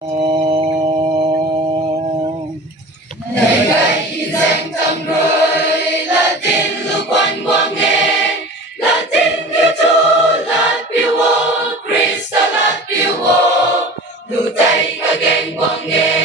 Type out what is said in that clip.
Nơi đây ghi danh tâm người là tin lưu quanh quang nghe, là tin yêu Chúa là phiêu hốt Christ là phiêu hốt, đủ tay cả ghen quang nghe.